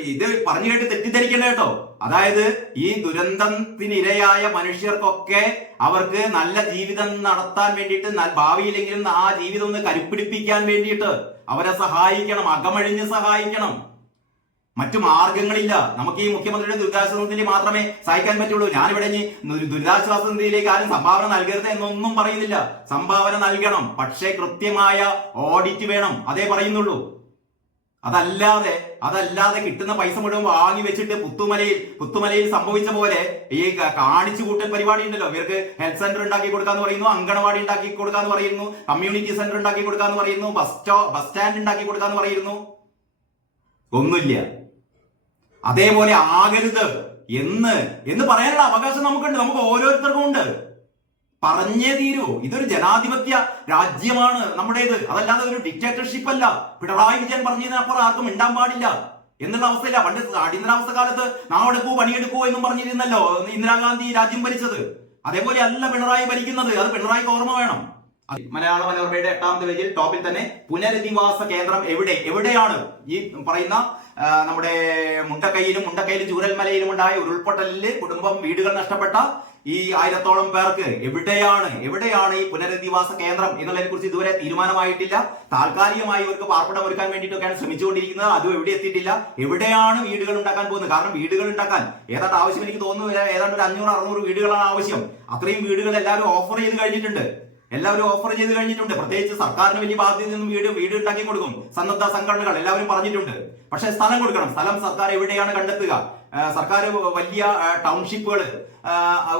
ഇത് പറഞ്ഞു കേട്ട് തെറ്റിദ്ധരിക്കണ്ട കേട്ടോ. അതായത് ഈ ദുരന്തത്തിനിരയായ മനുഷ്യർക്കൊക്കെ അവർക്ക് നല്ല ജീവിതം നടത്താൻ വേണ്ടിയിട്ട് ഭാവിയിലെങ്കിലും ആ ജീവിതം ഒന്ന് കരുപ്പിടിപ്പിക്കാൻ വേണ്ടിയിട്ട് അവരെ സഹായിക്കണം അകമഴിഞ്ഞ് സഹായിക്കണം. മറ്റു മാർഗങ്ങളില്ല. നമുക്ക് ഈ മുഖ്യമന്ത്രിയുടെ ദുരിതാശ്വാസ നിധി മാത്രമേ സഹായിക്കാൻ പറ്റുള്ളൂ. ഞാനിവിടെ ഇനി ദുരിതാശ്വാസ നിധിയിലേക്ക് ആരും സംഭാവന നൽകരുത് എന്നൊന്നും പറയുന്നില്ല. സംഭാവന നൽകണം. പക്ഷേ കൃത്യമായ ഓഡിറ്റ് വേണം. അതേ പറയുന്നുള്ളൂ. അതല്ലാതെ അതല്ലാതെ കിട്ടുന്ന പൈസ മുഴുവൻ വാങ്ങി വെച്ചിട്ട് പുത്തുമലയിൽ പുത്തുമലയിൽ സംഭവിച്ച പോലെ ഈ കാണിച്ചു കൂട്ടൽ പരിപാടി ഉണ്ടല്ലോ. ഇവർക്ക് ഹെൽത്ത് സെന്റർ ഉണ്ടാക്കി കൊടുക്കാന്ന് പറയുന്നു അങ്കണവാടി ഉണ്ടാക്കി കൊടുക്കാന്ന് പറയുന്നു കമ്മ്യൂണിറ്റി സെന്റർ ഉണ്ടാക്കി കൊടുക്കാന്ന് പറയുന്നു ബസ് സ്റ്റോ ബസ് സ്റ്റാൻഡ് ഉണ്ടാക്കി കൊടുക്കാന്ന് പറയുന്നു. ഒന്നുമില്ല. അതേപോലെ ആകരുത്. എന്ന് എന്ന് പറയാനുള്ള അവകാശം നമുക്കുണ്ട്. നമുക്ക് ഓരോരുത്തർക്കും ഉണ്ട്. പറഞ്ഞേ തീരൂ. ഇതൊരു ജനാധിപത്യ രാജ്യമാണ് നമ്മുടേത്. അതല്ലാതെ ഒരു ഡിക്റ്റേറ്റർഷിപ്പ് അല്ല. പിണറായി വിജയൻ പറഞ്ഞതിനപ്പുറം ആർക്കും മിണ്ടാൻ പാടില്ല. എന്നുള്ള അവസ്ഥയില്ല പണ്ട് അടിയന്തരാവസ്ഥ കാലത്ത് നാടെടുക്കൂ പണിയെടുക്കൂ എന്നും പറഞ്ഞിരുന്നല്ലോ. ഇന്ദിരാഗാന്ധി രാജ്യം ഭരിച്ചത്. അതേപോലെ അല്ല പിണറായി ഭരിക്കുന്നത്. അത് പിണറായി ഓർമ്മ വേണം. മലയാള മനോരമയുടെ എട്ടാമത്തെ പേജിൽ ടോപ്പിൽ തന്നെ പുനരധിവാസ കേന്ദ്രം എവിടെ? എവിടെയാണ്? ഈ പറയുന്ന നമ്മുടെ മുണ്ടക്കൈയിലും മുണ്ടക്കൈയിലും ചൂരൽമലയിലും ഉണ്ടായ ഉരുൾപൊട്ടലിൽ കുടുംബം വീടുകൾ നഷ്ടപ്പെട്ട ഈ ആയിരത്തോളം പേർക്ക് എവിടെയാണ് എവിടെയാണ് ഈ പുനരധിവാസ കേന്ദ്രം എന്നുള്ളതിനെ കുറിച്ച് ഇതുവരെ തീരുമാനമായിട്ടില്ല. താൽക്കാലികമായി ഇവർക്ക് പാർപ്പിടം ഒരുക്കാൻ വേണ്ടിയിട്ടൊക്കെയാണ് ശ്രമിച്ചുകൊണ്ടിരിക്കുന്നത്. അതും എവിടെ എത്തിയിട്ടില്ല. എവിടെയാണ് വീടുകൾ ഉണ്ടാക്കാൻ പോകുന്നത്? കാരണം വീടുകൾ ഉണ്ടാക്കാൻ ഏതാണ്ട് ആവശ്യം എനിക്ക് തോന്നുന്നില്ല. ഏതാണ്ട് ഒരു അഞ്ഞൂറ് അറുന്നൂറ് വീടുകളാണ് ആവശ്യം. അത്രയും വീടുകൾ എല്ലാവരും ഓഫർ ചെയ്ത് കഴിഞ്ഞിട്ടുണ്ട്. എല്ലാവരും ഓഫർ ചെയ്ത് കഴിഞ്ഞിട്ടുണ്ട്. പ്രത്യേകിച്ച് സർക്കാരിന് വലിയ ബാധ്യത നിന്നും വീട് വീട് ഉണ്ടാക്കി കൊടുക്കും. സന്നദ്ധ സംഘടനകൾ എല്ലാവരും പറഞ്ഞിട്ടുണ്ട്. പക്ഷേ സ്ഥലം കൊടുക്കണം. സ്ഥലം സർക്കാർ എവിടെയാണ് കണ്ടെത്തുക? സർക്കാർ വലിയ ടൗൺഷിപ്പുകൾ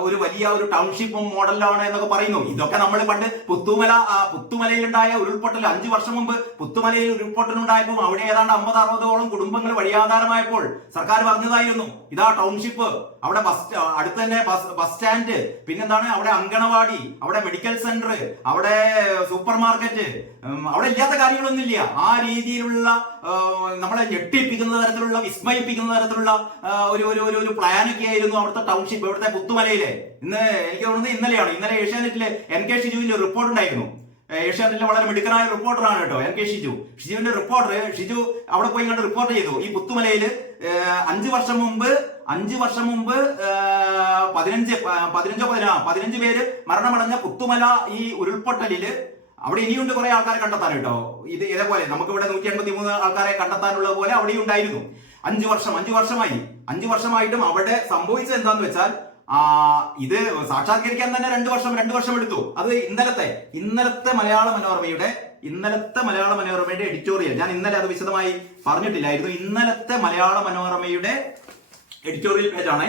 ഒരു വലിയ ഒരു ടൗൺഷിപ്പ് മോഡലാണ് എന്നൊക്കെ പറയുന്നു. ഇതൊക്കെ നമ്മൾ പണ്ട് പുത്തുമല പുത്തുമലയിലുണ്ടായ ഉരുൾപൊട്ടൽ അഞ്ചു വർഷം മുമ്പ് പുത്തുമലയിൽ ഉരുൾപൊട്ടൽ ഉണ്ടായപ്പോൾ അവിടെ ഏതാണ്ട് അമ്പത് അറുപതോളം കുടുംബങ്ങൾ വഴിയാധാരമായപ്പോൾ സർക്കാർ പറഞ്ഞതായിരുന്നു ഇതാ ടൗൺഷിപ്പ്. അവിടെ ബസ് അടുത്ത് തന്നെ ബസ് ബസ് സ്റ്റാൻഡ്. പിന്നെന്താണ്? അവിടെ അങ്കണവാടി അവിടെ മെഡിക്കൽ സെന്റർ അവിടെ സൂപ്പർ മാർക്കറ്റ് അവിടെ ഇല്ലാത്ത കാര്യങ്ങളൊന്നുമില്ല ആ രീതിയിലുള്ള നമ്മളെ ഞെട്ടിപ്പിക്കുന്ന തരത്തിലുള്ള വിസ്മയിപ്പിക്കുന്ന തരത്തിലുള്ള ഒരു ഒരു ഒരു ഒരു പ്ലാനൊക്കെ ആയിരുന്നു അവിടുത്തെ ടൗൺഷിപ്പ് ഇവിടുത്തെ പുത്തുമലയിലെ. ഇന്ന് എനിക്ക് തോന്നുന്നത് ഇന്നലെയാണ്. ഇന്നലെ ഏഷ്യാനെറ്റിലെ എൻ കെ ഷിജുവിന്റെ റിപ്പോർട്ട് ഉണ്ടായിരുന്നു. ഏഷ്യാനെറ്റിലെ വളരെ മിടുക്കനായ റിപ്പോർട്ടറാണ് കേട്ടോ എൻ കെ ഷിജു. ഷിജുവിന്റെ റിപ്പോർട്ടർ ഷിജു അവിടെ പോയി കണ്ട് റിപ്പോർട്ട് ചെയ്തു. ഈ പുത്തുമലയിൽ അഞ്ചു വർഷം മുമ്പ് അഞ്ചു വർഷം മുമ്പ് പതിനഞ്ച് പതിനഞ്ചോ പതിനാ പതിനഞ്ച് പേര് മരണമടഞ്ഞ പുത്തുമല ഈ ഉരുൾപൊട്ടലിൽ അവിടെ ഇനിയുണ്ട് കുറെ ആൾക്കാരെ കണ്ടെത്താൻ കേട്ടോ. ഇത് ഇതേപോലെ നമുക്ക് ഇവിടെ നൂറ്റി എൺപത്തി മൂന്ന് ആൾക്കാരെ കണ്ടെത്താനുള്ള പോലെ അവിടെയും ഉണ്ടായിരുന്നു. അഞ്ചു വർഷം അഞ്ചു വർഷമായി. അഞ്ചു വർഷമായിട്ടും അവിടെ സംഭവിച്ചത് എന്താന്ന് വെച്ചാൽ ഇത് സാക്ഷാത്കരിക്കാൻ തന്നെ രണ്ടു വർഷം രണ്ടു വർഷം എടുത്തു. അത് ഇന്നലത്തെ ഇന്നലത്തെ മലയാള മനോരമയുടെ ഇന്നലത്തെ മലയാള മനോരമയുടെ എഡിറ്റോറിയൽ. ഞാൻ ഇന്നലെ അത് വിശദമായി പറഞ്ഞിട്ടില്ലായിരുന്നു. ഇന്നലത്തെ മലയാള മനോരമയുടെ എഡിറ്റോറിയൽ പേജാണ്.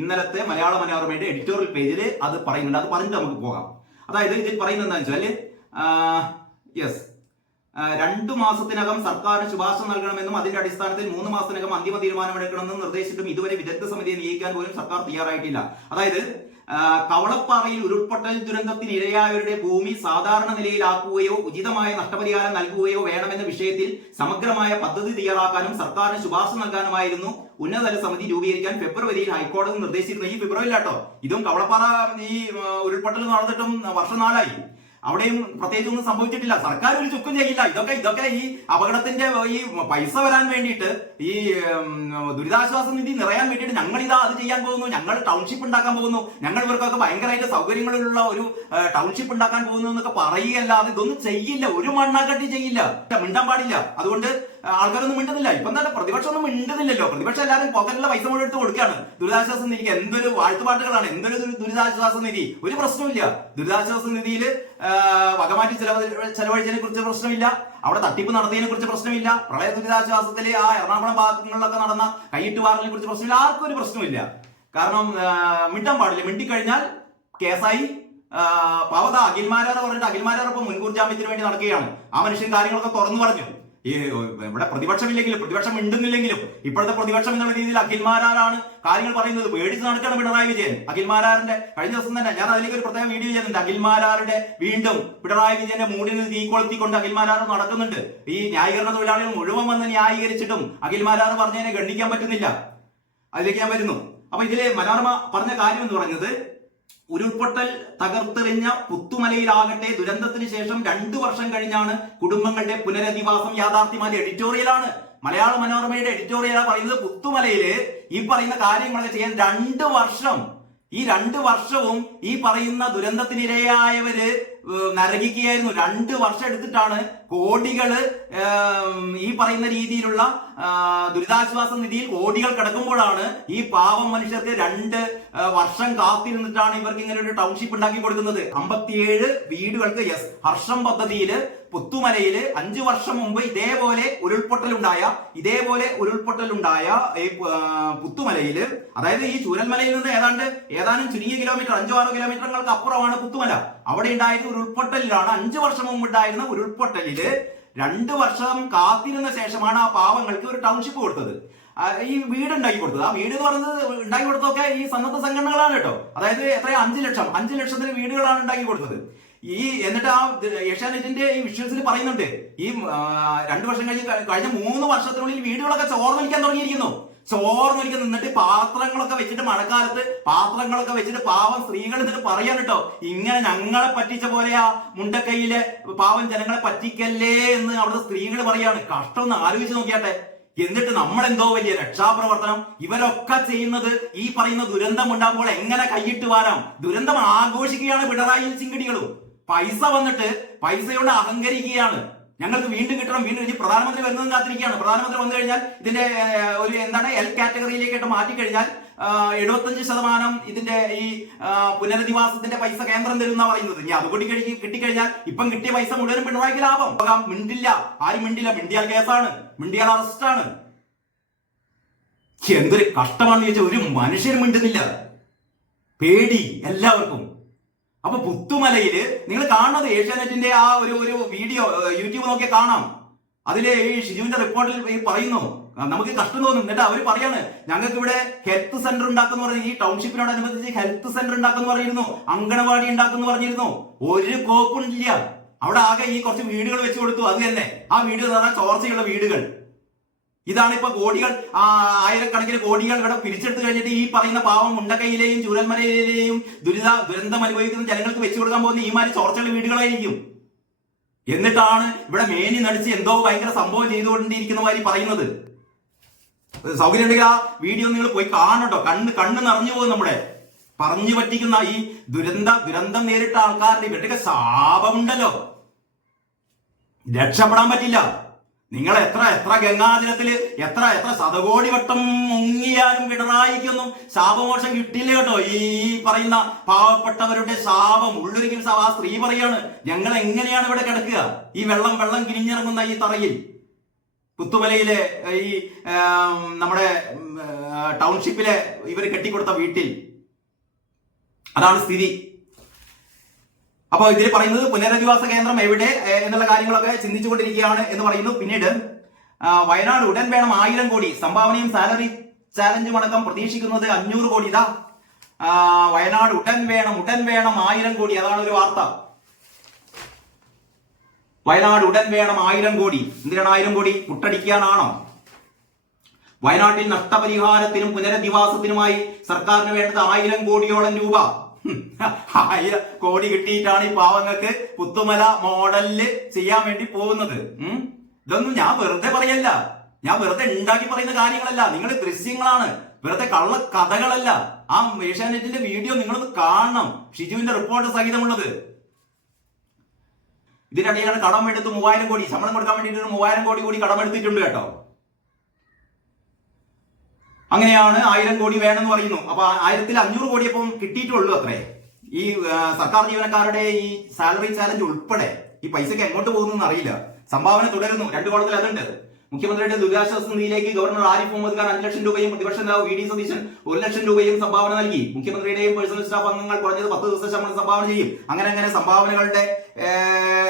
ഇന്നലത്തെ മലയാള മനോരമയുടെ എഡിറ്റോറിയൽ പേജിൽ അത് പറയുന്നുണ്ട്. അത് പറഞ്ഞിട്ട് നമുക്ക് പോകാം. അതായത് ഇതിൽ പറയുന്നത് എന്താണെന്ന് വെച്ചാൽ യെസ് രണ്ടു മാസത്തിനകം സർക്കാർ ശുപാർശ നൽകണമെന്നും അതിന്റെ അടിസ്ഥാനത്തിൽ മൂന്ന് മാസത്തിനകം അന്തിമ തീരുമാനമെടുക്കണമെന്നും നിർദ്ദേശിച്ചിട്ടും ഇതുവരെ വിദഗ്ധ സമിതിയെ നിയോഗിക്കാൻ പോലും സർക്കാർ തയ്യാറായിട്ടില്ല. അതായത് കവളപ്പാറയിൽ ഉരുൾപൊട്ടൽ ദുരന്തത്തിന് ഇരയായവരുടെ ഭൂമി സാധാരണ നിലയിലാക്കുകയോ ഉചിതമായ നഷ്ടപരിഹാരം നൽകുകയോ വേണമെന്ന വിഷയത്തിൽ സമഗ്രമായ പദ്ധതി തയ്യാറാക്കാനും സർക്കാരിന് ശുപാർശ നൽകാനുമായിരുന്നു ഉന്നതതല സമിതി രൂപീകരിക്കാൻ ഫെബ്രുവരിയിൽ ഹൈക്കോടതി നിർദ്ദേശിച്ചിരുന്നു ഈ ഫെബ്രുവരിയിലാട്ടോ. ഇതും കവളപ്പാറ ഈ ഉരുൾപൊട്ടൽ നടന്നിട്ടും വർഷം നാലായി അവിടെയും പ്രത്യേകിച്ച് ഒന്നും സംഭവിച്ചിട്ടില്ല. സർക്കാർ ഒരു ചുക്കും ചെയ്യില്ല. ഇതൊക്കെ ഇതൊക്കെ ഈ അപകടത്തിന്റെ ഈ പൈസ വരാൻ വേണ്ടിയിട്ട് ഈ ദുരിതാശ്വാസ നിധി നിറയാൻ വേണ്ടിയിട്ട് ഞങ്ങൾ ഇതാ അത് ചെയ്യാൻ പോകുന്നു. ഞങ്ങൾ ടൗൺഷിപ്പ് ഉണ്ടാക്കാൻ പോകുന്നു. ഞങ്ങൾ ഇവർക്കൊക്കെ ഭയങ്കരമായിട്ട് സൗകര്യങ്ങളുള്ള ഒരു ടൗൺഷിപ്പ് ഉണ്ടാക്കാൻ പോകുന്നു എന്നൊക്കെ പറയുകയല്ലാതെ ഇതൊന്നും ചെയ്യില്ല. ഒരു മണ്ണാക്കട്ടി ചെയ്യില്ല. മിണ്ടാൻ പാടില്ല. അതുകൊണ്ട് ആൾക്കാരൊന്നും മിണ്ടുന്നില്ല. ഇപ്പൊ തന്നെ പ്രതിപക്ഷം ഒന്നും മിണ്ടുന്നില്ലല്ലോ. പ്രതിപക്ഷം എല്ലാവരും പോക്കറ്റിലെ പൈസ മുഴുവൻ എടുത്ത് കൊടുക്കുകയാണ്. ദുരിതാശ്വാസ നിധിക്ക് എന്തൊരു വാഴ്ത്തുപാട്ടുകളാണ് എന്തൊരു ദുരി- ദുരിതാശ്വാസ നിധി? ഒരു പ്രശ്നമില്ല ദുരിതാശ്വാസ നിധിയിൽ വകമാറ്റി ചെലവ് ചെലവഴിച്ചതിനെ കുറിച്ച് പ്രശ്നമില്ല. അവിടെ തട്ടിപ്പ് നടത്തിയതിനെ കുറിച്ച് പ്രശ്നമില്ല. പ്രളയ ദുരിതാശ്വാസത്തിൽ ആ എറണാകുളം ഭാഗങ്ങളിലൊക്കെ നടന്ന കൈയിട്ട് വാറലിനെ കുറിച്ച് പ്രശ്നമില്ല. ആർക്കും ഒരു പ്രശ്നമില്ല കാരണം മിണ്ടാൻ പാടില്ല. മിണ്ടിക്കഴിഞ്ഞാൽ കേസായി. പാവത അഖിൽമാരാർ പറഞ്ഞിട്ട് അഖിൽമാരാർ ഇപ്പൊ മുൻകൂർ ജാമ്യത്തിന് വേണ്ടി നടക്കുകയാണ്. ആ മനുഷ്യൻ കാര്യങ്ങളൊക്കെ തുറന്നു പറഞ്ഞു. ഈ ഇവിടെ പ്രതിപക്ഷമില്ലെങ്കിലും പ്രതിപക്ഷം ഉണ്ടെന്നില്ലെങ്കിലും ഇപ്പോഴത്തെ പ്രതിപക്ഷം എന്നുള്ള രീതിയിൽ അഖിൽമാരാറാണ് കാര്യങ്ങൾ പറയുന്നത്. പേടിച്ച് നടക്കണം പിണറായി വിജയൻ. അഖിൽമാരാറിന്റെ കഴിഞ്ഞ ദിവസം തന്നെ ഞാൻ അതിലേക്ക് ഒരു പ്രത്യേക വീഡിയോ ചെയ്യുന്നുണ്ട് അഖിൽമാരാറുടെ വീണ്ടും പിണറായി വിജയന്റെ മൂടിൽ നിന്ന് തീ കൊളുത്തിക്കൊണ്ട് അഖിൽമാരാർ നടക്കുന്നുണ്ട്. ഈ ന്യായീകരണ തൊഴിലാളികൾ മുഴുവൻ വന്ന് ന്യായീകരിച്ചിട്ടും അഖിൽമാരാർ പറഞ്ഞതിനെ ഗണ്ണിക്കാൻ പറ്റുന്നില്ല. അതിലേക്ക് ഞാൻ വരുന്നു. അപ്പൊ ഇതിൽ മനോരമ പറഞ്ഞ കാര്യം എന്ന് പറഞ്ഞത് ഉരുൾപൊട്ടൽ തകർത്തെറിഞ്ഞ പുത്തുമലയിലാകട്ടെ. ദുരന്തത്തിന് ശേഷം രണ്ടു വർഷം കഴിഞ്ഞാണ് കുടുംബങ്ങളുടെ പുനരധിവാസം യാഥാർത്ഥ്യമായ എഡിറ്റോറിയലാണ്. മലയാള മനോരമയുടെ എഡിറ്റോറിയലാണ് പറയുന്നത് പുത്തുമലയിൽ ഈ പറയുന്ന കാര്യങ്ങളൊക്കെ ചെയ്യാൻ രണ്ട് വർഷം. ഈ രണ്ട് വർഷവും ഈ പറയുന്ന ദുരന്തത്തിനിരയായവര് നരകിക്കുകയായിരുന്നു. രണ്ട് വർഷം എടുത്തിട്ടാണ് കോടികൾ ഈ പറയുന്ന രീതിയിലുള്ള ദുരിതാശ്വാസ നിധിയിൽ കോടികൾ കിടക്കുമ്പോഴാണ് ഈ പാവം മനുഷ്യർക്ക് രണ്ട് വർഷം കാത്തിരുന്നിട്ടാണ് ഇവർക്ക് ഇങ്ങനെ ഒരു ടൗൺഷിപ്പ് ഉണ്ടാക്കി കൊടുക്കുന്നത്. അമ്പത്തിയേഴ് വീടുകൾക്ക് യെസ് ഹർഷം പദ്ധതിയിൽ പുത്തുമലയിൽ അഞ്ചു വർഷം മുമ്പ് ഇതേപോലെ ഉരുൾപൊട്ടലുണ്ടായ ഇതേപോലെ ഉരുൾപൊട്ടലുണ്ടായ ഈ പുത്തുമലയിൽ അതായത് ഈ ചൂരൽമലയിൽ നിന്ന് ഏതാണ്ട് ഏതാനും ചുരുങ്ങിയ കിലോമീറ്റർ അഞ്ചോ ആറോ കിലോമീറ്ററുകൾക്ക് അപ്പുറമാണ് പുത്തുമല. അവിടെ ഉണ്ടായിരുന്ന ഉരുൾപൊട്ടലിലാണ് അഞ്ചു വർഷം മുമ്പ് ഉണ്ടായിരുന്ന ഉരുൾപൊട്ടലിൽ രണ്ട് വർഷം കാത്തിരുന്ന ശേഷമാണ് ആ പാവങ്ങൾക്ക് ഒരു ടൗൺഷിപ്പ് കൊടുത്തത്. ഈ വീട് ഉണ്ടാക്കി കൊടുത്തത്. ആ വീട് എന്ന് പറയുന്നത് ഉണ്ടാക്കി കൊടുത്തതൊക്കെ ഈ സന്നദ്ധ സംഘടനകളാണ് കേട്ടോ. അതായത് എത്ര അഞ്ചു ലക്ഷം. അഞ്ചു ലക്ഷത്തിന് വീടുകളാണ് ഉണ്ടാക്കി കൊടുത്തത്. ഈ എന്നിട്ട് ആ ഏഷ്യാനെറ്റിന്റെ ഈ വിഷ്വൽസിൽ പറയുന്നുണ്ട്. ഈ രണ്ടു വർഷം കഴിഞ്ഞ് കഴിഞ്ഞ മൂന്ന് വർഷത്തിനുള്ളിൽ വീടുകളൊക്കെ ചോർന്നൊലിക്കാൻ തുടങ്ങിയിരിക്കുന്നു. ചോർന്നൊലിക്കാൻ നിന്നിട്ട് പാത്രങ്ങളൊക്കെ വെച്ചിട്ട് മഴക്കാലത്ത് പാത്രങ്ങളൊക്കെ വെച്ചിട്ട് പാവം സ്ത്രീകൾ എന്നിട്ട് പറയാൻ കേട്ടോ ഇങ്ങനെ ഞങ്ങളെ പറ്റിച്ച പോലെയാ മുണ്ടക്കൈയിലെ പാവം ജനങ്ങളെ പറ്റിക്കല്ലേ എന്ന് അവിടുത്തെ സ്ത്രീകൾ പറയാണ്. കഷ്ടം ഒന്ന് ആലോചിച്ച് നോക്കിയാട്ടെ. എന്നിട്ട് നമ്മൾ എന്തോ വലിയ രക്ഷാപ്രവർത്തനം ഇവരൊക്കെ ചെയ്യുന്നത് ഈ പറയുന്ന ദുരന്തം ഉണ്ടാകുമ്പോൾ എങ്ങനെ കൈയിട്ട് വാരാം? ദുരന്തം ആഘോഷിക്കുകയാണ് പിണറായി ചിങ്കിടികളും പൈസ വന്നിട്ട് പൈസയോട് അഹങ്കരിക്കുകയാണ്. ഞങ്ങൾക്ക് വീണ്ടും കിട്ടണം വീണ്ടും ഇനി പ്രധാനമന്ത്രി വരുന്നതും കാത്തിരിക്കുകയാണ്. പ്രധാനമന്ത്രി വന്നു കഴിഞ്ഞാൽ ഇതിന്റെ ഒരു എന്താണ് എൽ കാറ്റഗറിയിലേക്കായിട്ട് മാറ്റിക്കഴിഞ്ഞാൽ എഴുപത്തഞ്ച് ശതമാനം ഇതിന്റെ ഈ പുനരധിവാസത്തിന്റെ പൈസ കേന്ദ്രം തരുന്ന പറയുന്നത്. ഇനി അതുകൂടി കഴിഞ്ഞ് കിട്ടിക്കഴിഞ്ഞാൽ ഇപ്പം കിട്ടിയ പൈസ മുഴുവൻ പിണറായിക്ക് ലാഭം. മിണ്ടില്ല. ആരും മിണ്ടില്ല. മിണ്ടിയാൽ കേസാണ്. മിണ്ടിയാൽ അറസ്റ്റാണ് എന്തൊരു കഷ്ടമാണെന്ന് ചോദിച്ചാൽ ഒരു മനുഷ്യരും മിണ്ടുന്നില്ല. പേടി എല്ലാവർക്കും. അപ്പൊ പുത്തുമലയിൽ നിങ്ങൾ കാണുന്നത് ഏഷ്യാനെറ്റിന്റെ ആ ഒരു ഒരു വീഡിയോ യൂട്യൂബ് നോക്കിയാൽ കാണാം. അതിൽ ഈ ഷിജുവിന്റെ റിപ്പോർട്ടിൽ ഈ പറയുന്നു. നമുക്ക് കഷ്ടം തോന്നും. എന്നിട്ട് അവർ പറയാണ് ഞങ്ങൾക്ക് ഇവിടെ ഹെൽത്ത് സെന്റർ ഉണ്ടാക്കുന്നു പറഞ്ഞു ഈ ടൗൺഷിപ്പിനോട് അനുബന്ധിച്ച് ഹെൽത്ത് സെന്റർ ഉണ്ടാക്കുന്ന പറഞ്ഞിരുന്നു. അങ്കണവാടി ഉണ്ടാക്കുന്നു പറഞ്ഞിരുന്നു. ഒരു കോപ്പുണ്ടില്ല അവിടെ ആകെ ഈ കുറച്ച് വീടുകൾ വെച്ചു കൊടുത്തു. അത് തന്നെ. ആ വീട് എന്ന് പറഞ്ഞാൽ ചോർച്ചയുള്ള വീടുകൾ. ഇതാണ് ഇപ്പൊ കോടികൾ ആയിരക്കണക്കിന് കോടികൾ ഇവിടെ പിരിച്ചെടുത്ത് കഴിഞ്ഞിട്ട് ഈ പറയുന്ന പാവം മുണ്ടക്കൈയിലെയും ചൂരന്മലയിലെയും ദുരിത ദുരന്തം അനുഭവിക്കുന്ന ജനങ്ങൾക്ക് വെച്ചു കൊടുക്കാൻ പോകുന്ന ഈ മാതിരി ചോർച്ചയുള്ള വീടുകളായിരിക്കും. എന്നിട്ടാണ് ഇവിടെ മേനി നടിച്ച് എന്തോ ഭയങ്കര സംഭവം ചെയ്തുകൊണ്ടിരിക്കുന്ന മാതിരി പറയുന്നത്. സൗകര്യം ഉണ്ടെങ്കിൽ ആ വീഡിയോ നിങ്ങൾ പോയി കാണട്ടോ കണ്ണ് കണ്ണ് നിറഞ്ഞു പോകും നമ്മുടെ. പറഞ്ഞു പറ്റിക്കുന്ന ഈ ദുരന്ത ദുരന്തം നേരിട്ട ആൾക്കാരുടെ ഇവരുടെയൊക്കെ ശാപമുണ്ടല്ലോ. രക്ഷപ്പെടാൻ പറ്റില്ല. നിങ്ങൾ എത്ര എത്ര ഗംഗാജലത്തിൽ എത്ര എത്ര ശതകോടി വട്ടം മുങ്ങിയാലും പിണറായിക്കൊന്നും ശാപമോക്ഷം കിട്ടില്ല കേട്ടോ. ഈ പറയുന്ന പാവപ്പെട്ടവരുടെ ശാപം. ഉള്ളൊരിക്കൽ ആ സ്ത്രീ പറയാണ് ഞങ്ങൾ എങ്ങനെയാണ് ഇവിടെ കിടക്കുക? ഈ വെള്ളം വെള്ളം കിരിഞ്ഞിറങ്ങുന്ന ഈ തറയിൽ. പുത്തുമലയിലെ ഈ നമ്മുടെ ടൗൺഷിപ്പിലെ ഇവർ കെട്ടിക്കൊടുത്ത വീട്ടിൽ. അതാണ് സ്ഥിതി. അപ്പൊ ഇതിൽ പറയുന്നത് പുനരധിവാസ കേന്ദ്രം എവിടെ എന്നുള്ള കാര്യങ്ങളൊക്കെ ചിന്തിച്ചുകൊണ്ടിരിക്കുകയാണ് എന്ന് പറയുന്നു. പിന്നീട് വയനാട് ഉടൻ വേണം ആയിരം കോടി. സംഭാവനയും സാലറി ചാലഞ്ചും അടക്കം പ്രതീക്ഷിക്കുന്നത് അഞ്ഞൂറ് കോടി. ഇതാ വയനാട് ഉടൻ വേണം ഉടൻ വേണം ആയിരം കോടി. അതാണ് ഒരു വാർത്ത. വയനാട് ഉടൻ വേണം ആയിരം കോടി. എന്തിനാണ് ആയിരം കോടി? മുട്ടടിക്കാനാണോ വയനാട്ടിൽ നഷ്ടപരിഹാരത്തിനും പുനരധിവാസത്തിനുമായി സർക്കാരിന് വേണ്ടത് ആയിരം കോടിയോളം രൂപ. ആയിരം കോടി കിട്ടിയിട്ടാണ് ഈ പാവങ്ങൾക്ക് പുത്തുമല മോഡലിൽ ചെയ്യാൻ വേണ്ടി പോകുന്നത്. ഇതൊന്നും ഞാൻ വെറുതെ പറയല്ല. ഞാൻ വെറുതെ ഉണ്ടാക്കി പറയുന്ന കാര്യങ്ങളല്ല. നിങ്ങൾ ദൃശ്യങ്ങളാണ്. വെറുതെ കള്ള കഥകളല്ല. ആ ഏഷ്യാനെറ്റിന്റെ വീഡിയോ നിങ്ങളൊന്ന് കാണണം. ഷിജുവിന്റെ റിപ്പോർട്ട് സഹിതമുള്ളത്. ഇതിനിടയിലാണ് കടമെടുത്ത് മൂവായിരം കോടി. ശമ്പളം കൊടുക്കാൻ വേണ്ടിയിട്ട് മൂവായിരം കോടി കൂടി കടമെടുത്തിട്ടുണ്ട് കേട്ടോ. അങ്ങനെയാണ് ആയിരം കോടി വേണമെന്ന് പറയുന്നു. അപ്പൊ ആയിരത്തിൽ അഞ്ഞൂറ് കോടി അപ്പം കിട്ടിയിട്ടുള്ളൂ അത്രേ. ഈ സർക്കാർ ജീവനക്കാരുടെ ഈ സാലറി ചാലഞ്ച് ഉൾപ്പെടെ ഈ പൈസക്ക് എങ്ങോട്ട് പോകുന്നു അറിയില്ല. സംഭാവന തുടരുന്നു. രണ്ട് കോളത്തിൽ അതുണ്ട്. മുഖ്യമന്ത്രിയുടെ ദുരിതാശ്വാസ നിധിയിലേക്ക് ഗവർണർ ആരിഫ് മുഹമ്മദ് ഖാൻ അഞ്ച് ലക്ഷം രൂപയും പ്രതിപക്ഷ നേതാവ് വി ഡി സതീശൻ ഒരു ലക്ഷം രൂപയും സംഭാവന നൽകി. മുഖ്യമന്ത്രിയുടെയും പേഴ്സണൽ സ്റ്റാഫ് അംഗങ്ങൾ കുറഞ്ഞത് പത്ത് ദിവസം ശമ്പളം സംഭാവന ചെയ്യും. അങ്ങനെ അങ്ങനെ സംഭാവനകളുടെ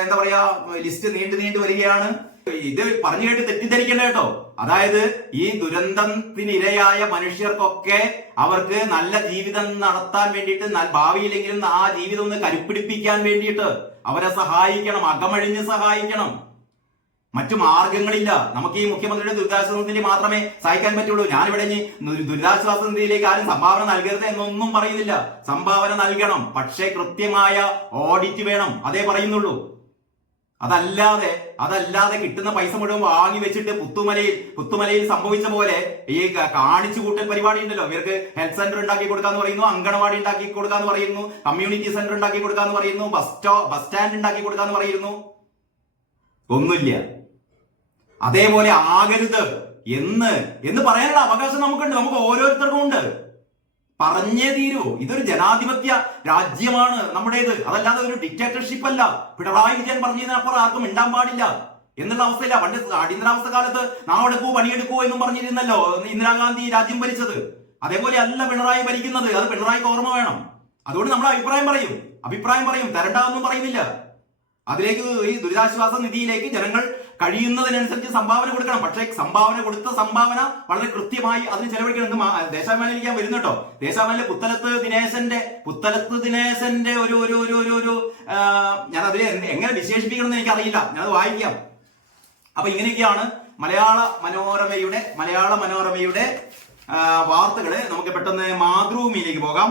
എന്താ പറയാ ലിസ്റ്റ് നീണ്ടു നീണ്ടു വരികയാണ്. ഇത് പറഞ്ഞു കേട്ട് തെറ്റിദ്ധരിക്കണ്ട കേട്ടോ. അതായത് ഈ ദുരന്തത്തിനിരയായ മനുഷ്യർക്കൊക്കെ അവർക്ക് നല്ല ജീവിതം നടത്താൻ വേണ്ടിയിട്ട് ഭാവിയിലെങ്കിലും ആ ജീവിതം ഒന്ന് കരുപ്പിടിപ്പിക്കാൻ വേണ്ടിയിട്ട് അവരെ സഹായിക്കണം അകമഴിഞ്ഞ് സഹായിക്കണം. മറ്റു മാർഗങ്ങളില്ല. നമുക്ക് ഈ മുഖ്യമന്ത്രിയുടെ ദുരിതാശ്വാസ നിധി മാത്രമേ സഹായിക്കാൻ പറ്റുള്ളൂ. ഞാനിവിടെ ഇനി ദുരി- ദുരിതാശ്വാസ നിധിയിലേക്ക് ആരും സംഭാവന നൽകരുത് എന്നൊന്നും പറയുന്നില്ല. സംഭാവന നൽകണം. പക്ഷേ കൃത്യമായ ഓഡിറ്റ് വേണം. അതേ പറയുന്നുള്ളൂ. അതല്ലാതെ അതല്ലാതെ കിട്ടുന്ന പൈസ മുഴുവൻ വാങ്ങി വെച്ചിട്ട് പുത്തുമലയിൽ പുത്തുമലയിൽ സംഭവിച്ച പോലെ ഈ കാണിച്ചു കൂട്ടൽ പരിപാടി ഉണ്ടല്ലോ. ഇവർക്ക് ഹെൽത്ത് സെന്റർ ഉണ്ടാക്കി കൊടുക്കാന്ന് പറയുന്നു അങ്കണവാടി ഉണ്ടാക്കി കൊടുക്കാന്ന് പറയുന്നു കമ്മ്യൂണിറ്റി സെന്റർ ഉണ്ടാക്കി കൊടുക്കാന്ന് പറയുന്നു ബസ് സ്റ്റോ ബസ് സ്റ്റാൻഡ് ഉണ്ടാക്കി കൊടുക്കാന്ന് പറയുന്നു. ഒന്നുമില്ല. അതേപോലെ ആകരുത്. എന്ന് എന്ന് പറയാനുള്ള അവകാശം നമുക്കുണ്ട്. നമുക്ക് ഓരോരുത്തർക്കും ഉണ്ട്. പറഞ്ഞേ തീരൂ. ഇതൊരു ജനാധിപത്യ രാജ്യമാണ് നമ്മുടേത്. അതല്ലാതെ ഒരു ഡിക്റ്റേറ്റർഷിപ്പ് അല്ല. പിണറായി വിജയൻ പറഞ്ഞതിനപ്പുറം ആർക്കും ഇണ്ടാൻ പാടില്ല. എന്നുള്ള അവസ്ഥയില്ല. പണ്ട് അടിയന്തരാവസ്ഥ കാലത്ത് നാടെടുക്കൂ പണിയെടുക്കൂ എന്നും പറഞ്ഞിരുന്നല്ലോ. ഇന്ദിരാഗാന്ധി രാജ്യം ഭരിച്ചത്. അതേപോലെ അല്ല പിണറായി ഭരിക്കുന്നത്. അത് പിണറായിക്ക് ഓർമ്മ വേണം. അതുകൊണ്ട് നമ്മൾ അഭിപ്രായം പറയും. അഭിപ്രായം പറയും. തരണ്ട എന്നും പറയുന്നില്ല. അതിലേക്ക് ഈ ദുരിതാശ്വാസ നിധിയിലേക്ക് ജനങ്ങൾ കഴിയുന്നതിനനുസരിച്ച് സംഭാവന കൊടുക്കണം. പക്ഷേ സംഭാവന കൊടുത്ത സംഭാവന വളരെ കൃത്യമായി അതിന് ചെലവഴിക്കണം ദേശാഭിമാനിക്കാൻ വരുന്നു കേട്ടോ. ദേശാഭിമാനിലെ പുത്തലത്ത് ദിനേശന്റെ പുത്തലത്ത് ദിനേശന്റെ ഒരു ഒരു ഒരു ഒരു ഒരു ഞാൻ അതിനെ എങ്ങനെ വിശേഷിപ്പിക്കണം എന്ന് എനിക്കറിയില്ല. ഞാനത് വായിക്കാം. അപ്പൊ ഇങ്ങനെയൊക്കെയാണ് മലയാള മനോരമയുടെ മലയാള മനോരമയുടെ വാർത്തകൾ. നമുക്ക് പെട്ടെന്ന് മാതൃഭൂമിയിലേക്ക് പോകാം.